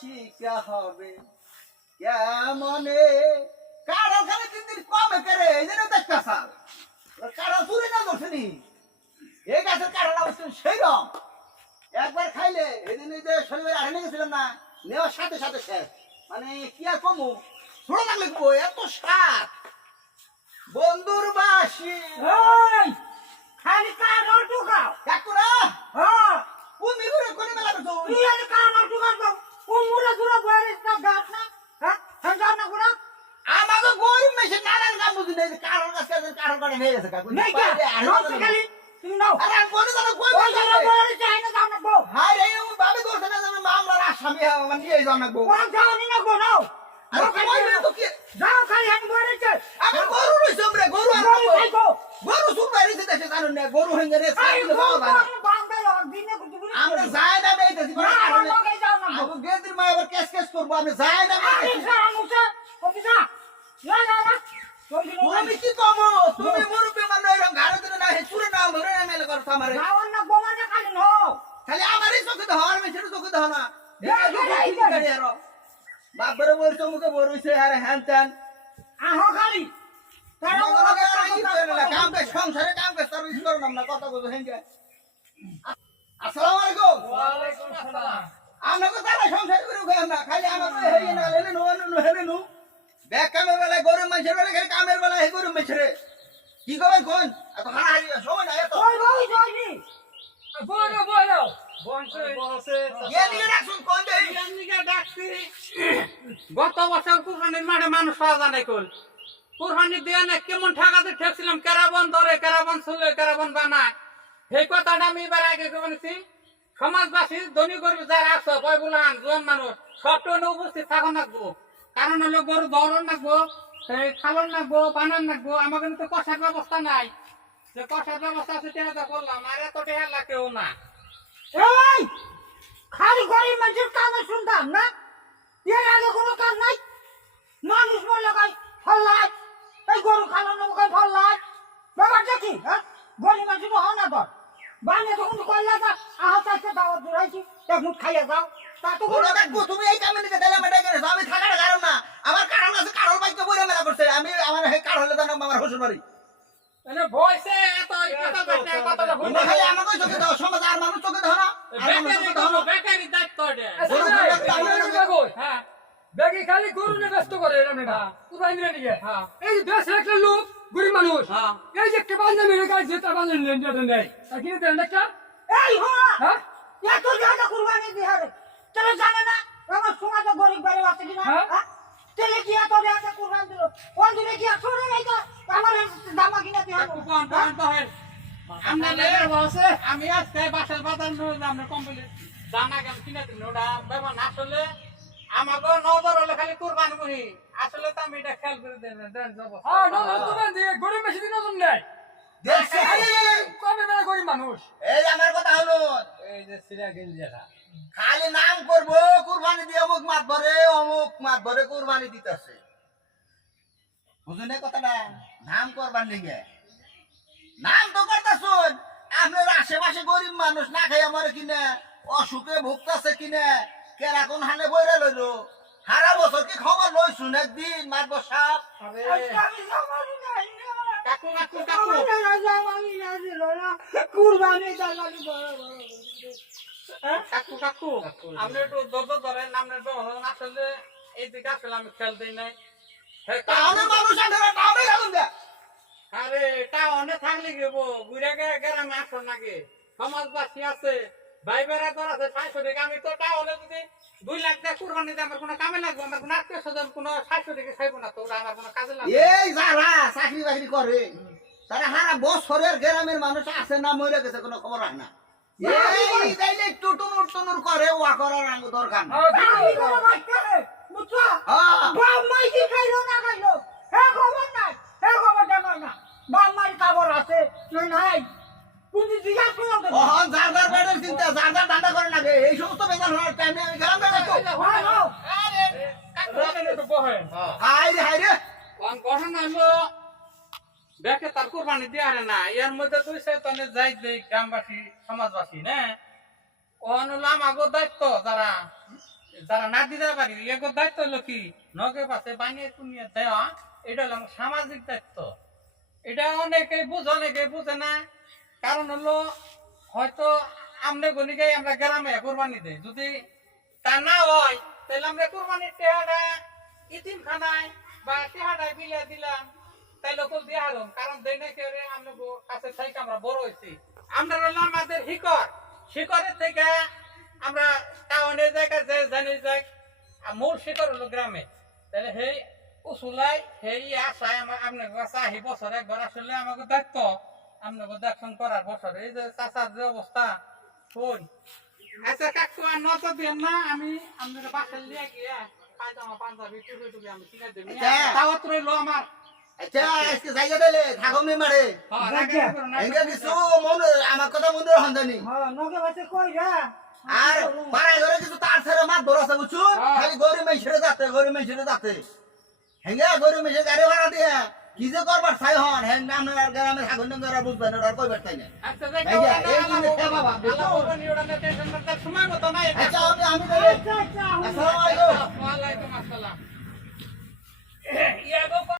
শিকা হবে কেমনে কারো খালি 3 দিন কমে করে এই জন্য দেখতেছা কারো চুরি না দোষনি এই গাছের কারণটা হচ্ছে সেইরকম একবার খাইলে এদিন যে শনিবার আড়ে গেছিলাম না নেওয়ার সাথে সাথে শেষ মানে কি আর কমু ছোড়া লাগলে এত স্বাদ বন্ধুর বাসি খালি কারো টুকাও কাকু না হ্যাঁ তুমি ঘুরে করে মেলা করছো তুই এর কারো টুকাও উমুরা দুরা বয়স না গাছ না হ্যাঁ হ্যাঁ না গুড়া আমাকে গরিব মেশে নানান কাম বুঝি নেই কারোর কাছে কারোর কাছে নিয়ে গেছে কাকু নেই কা নষ্ট খালি তুমি নাও আরে আমি বলি তো কই ওই জায়গা বলে চাই না জানা গো হাই রে ও বাবে দোষ না আমি মামলার আসামি মানে নিয়ে যাও না গো কোন যাও নি না গো নাও আরে কই রে তো কি যাও খালি আমি বলেছে আমি গরু রইছি আমরা গরু গরু খাইছো গরু সুন্দর রইছে দেশে জানুন না গরু হইছে রে সাইকেল বাবা বান্দাই দিনে কুতুগুলি আমরা যাই না মেইতেছি না কারণে না যাও না গো আমি গেদির মা আবার কেস কেস করব আমি যাই না আরে মেইতেছি সারা মুছে কবিতা না না না তুমি কি কমো তুমি মুরুব্বি মানে এরকম ঘরে দিলে না হে চুরে না ধরে না মেলে করছ আমারে যাও না গোমানে খালি নাও খালি আমারই চোখে দাও আর মেছের চোখে দাও না বাপরে বলছো মুখে বড়ইছে আরে হ্যান ত্যান আহো খালি তারা কাম কে সংসারে কাম কে সার্ভিস করো না কথা বলছো হেঙ্গে আসসালামু আলাইকুম ওয়ালাইকুম আসসালাম আমরা তো তারা সংসার করে খাই না খালি আমাকে হেই না লেনে নো হেনে নো ব্যাগ কামের বেলা গরু মানুষের বেলা খালি কামের বেলা হে গরু মেছরে কি কবেন কোন এত হানা হারি সময় না এত ওই ওই জয়নি বলো বলো বংশে ইয়ে নিয়ে রাখছুন কোন দেই এমনিকে ডাকছি গত বছর কুরবানির মাঠে মানুষ পাওয়া যায় না কোন কুরবানি দিয়ে না কেমন ঠেকাতে ঠেকছিলাম কেরাবন ধরে কেরাবন শুনলে কেরাবন বানায় সেই কথাটা আমি এবার আগে বলেছি সমাজবাসী ধনী গরিব যারা আছে বয়বুলান জোয়ান মানুষ সবটা উপস্থিত থাকুন রাখবো কারণ হলো গরু ধরন রাখবো সেই খালন রাখবো বানান রাখবো আমাকে তো কষার ব্যবস্থা নাই যে কষার ব্যবস্থা আছে টেহাটা করলাম আর এত টেহার লাগেও না এই খালি গরিব মানুষের কাজ শুনতাম না এর আগে কোনো কাজ নাই মানুষ বললে কই ফল্লাই এই গরু খালানো কই ফল্লাই ব্যাপারটা কি হ্যাঁ গরিব মানুষ হও না তো বানে তখন কইলা যা আহা চাইতে দাও দূরাইছি এক মুঠ খাইয়া যাও তা তো বড় কাকু তুমি এই কামে নিকে দিলে মেডা কেন আমি থাকার কারণ না আমার কারণ আছে কারোর বাইকে বইরা মেলা করছে আমি আমার হে কার হলে জানো আমার শ্বশুর বাড়ি মানে ভয়সে এত কথা বলতে কথাটা ভুল তোমরা খালি আমাকে চোখে দাও সমাজ আর মানুষ চোখে দাও না আর মানুষ চোখে দাও না বেকারি দায়িত্ব হ্যাঁ ব্যাগে খালি গরু নিয়ে ব্যস্ত করে এরম এটা কুরবানি দিলে নিয়ে হ্যাঁ এই যে দেশ একটা লোক গরিব মানুষ হ্যাঁ এই যে একটা বান্ধব মেরে কাজ যেটা বান্ধব নিয়ে নেয় আর কিনে দেন একটা এই হোয়া হ্যাঁ এত জায়গা কুরবানি দিহারে তাহলে জানে না আমার সমাজে গরিব বাড়ি আছে কিনা হ্যাঁ? হ্যাঁ তাহলে কি এত জায়গা কুরবানি দিল কোন দিনে কি আসলে নাই তো আমার দামা কিনা দিহারে কোন পয়েন্ট হয় আমরা লেবার বসে আমি আজকে বাসার বাজার নিয়ে আমরা কমপ্লিট জানা গেল কিনা দিন ওটা ব্যাপার না আসলে আমাকে নজর হলে খালি কুরবানি করি আসলে তো আমি এটা খেয়াল করে দেন দেন যাব হ্যাঁ নজর দিবেন দিয়ে গরিব বেশি দিন নজর নেয় দেখছি কবে মেরে গরিব মানুষ এই আমার কথা হলো এই যে সিরা গেঞ্জাটা খালি নাম করব কুরবানি দিয়ে অমুক মাত ভরে কুরবানি দিতেছে বুঝুন কথাটা নাম করবার লিগে নাম তো করতেছুন আপনার আশেপাশে গরিব মানুষ না খাই আমার কিনে অসুখে ভুগতেছে কিনে কেরা কোন হানে বইরা লইলো সারা বছর কি খবর লইছুন একদিন মারব সাপ আরে আমি জামানি নাই কাকু কাকু কাকু আমার জামানি না দিল না কুরবানি জামানি বড় কাকু কাকু আপনি একটু ধরে নামের ব্যবহার আসলে এই দিকে আসলে আমি খেয়াল দিই নাই তাহলে মানুষ আনতে তাহলে লাগুন দে আরে টাউনে থাকলে গেব বুড়া গ্রামে আসর নাকি সমাজবাসী আছে ভাই বেড়াদর আছে শাশুড়ি আমি তো টাউনে যদি 2 লাখ টাকা কুরবানি দিয়ে আমার কোনো কামে লাগবে আমার কোনো আত্মীয় স্বজন কোনো শাশুড়িকে খাইবো না তো ওরা আমার কোনো কাজে লাগবে এই যারা চাকরি বাকরি করে তারা সারা বছরের গ্রামের মানুষ আছে না মরে গেছে কোনো খবর হয় না এই তাইলে টুটুনুর করে ওয়া করার আঙ্গ দরকার না আমি কোনো বাচ্চা নেই বুঝছো হ্যাঁ বাপ মাই কি খাইলো না খাইলো হে খবর নাই হে খবর জানো না বাপ মাই খবর আছে না নাই পুঁজি জিজ্ঞাসা করো তো ওহন যার পেটের চিন্তা যার ধান্দা করে না এই সমস্ত বেকার হওয়ার টাইমে আমি গেলাম না তো আরে কাকু একটু বহেন হাই রে কোন গঠন হলো দেখে তার কুরবানি দিয়ে আরে না এর মধ্যে 2 শয়তানে যাই দেই গ্রামবাসী সমাজবাসী না কোন হলো আমাগো দায়িত্ব যারা যারা না দিতে পারি এগো দায়িত্ব হলো কি নগে পাশে বানিয়ে কুনিয়ে দেওয়া, এটা হলো আমার সামাজিক দায়িত্ব। এটা অনেকে বুঝে না। কারণ হলো হয়তো আমনে গনিকে আমরা গ্রামে কোরবানি দেই, যদি তা না হয় তাহলে আমরা কোরবানির টেহাটা ইতিমখানায় বা টেহাটায় বিলিয়ে দিলাম, তাই লোক দিয়ে হারুম। কারণ দেয় না কেউ আমরা কাছে থেকে আমরা বড় হয়েছি। আমরা হলো আমাদের শিকড়ের থেকে আমরা টাউনের জায়গায় যে জানি যাই, মূল শিকড় হলো গ্রামে। তাহলে সেই উসুলাই সেই আশায় আমার আপনার কাছে আহি বছর একবার আসলে আমাকে দায়িত্ব আপনাকে দেখুন করার বছর। এই যে চাষার যে অবস্থা শোন। আচ্ছা কাকু আর নজর দেন না, আমি আপনার বাসায় নিয়ে গিয়ে পায়জামা পাঞ্জাবি টুপি আমি কিনে দেবো। হ্যাঁ। দাওয়াত রইলো আমার। আচ্ছা আজকে জায়গা দিলে থাকো মি মারে হ্যাঁ, রাখেন করুন, রাখেন এঙ্গে করুন। কিছু মন আমার কথা মনে রাখেন হ্যাঁ নগে বাসে কই যা আর পাড়ায় ঘরে কিছু তার ছেড়ে মাছ ধরাছে বুঝছো, হ্যাঁ। খালি গরিব মেশরে যাতে হেঙ্গে গরিব মেশে গাড়ি ভাড়া দিয়ে কি যে করবার চাই হন হ্যাঁ নামের গ্রামে থাকুন করা বুঝবেন ওরা কইবার চাই না। আচ্ছা যাই এই যে, হোক, এই জিনিস আল্লাহ খেয়ে বাবা, বুঝছো? আল্লাহ বলবেন, ওটা নিয়ে টেনশন করতে সময় মতো নাই। আচ্ছা আমি আচ্ছা আচ্ছা আসসালামু আলাইকুম। ওয়ালাইকুম আসসালাম। ইয়া গো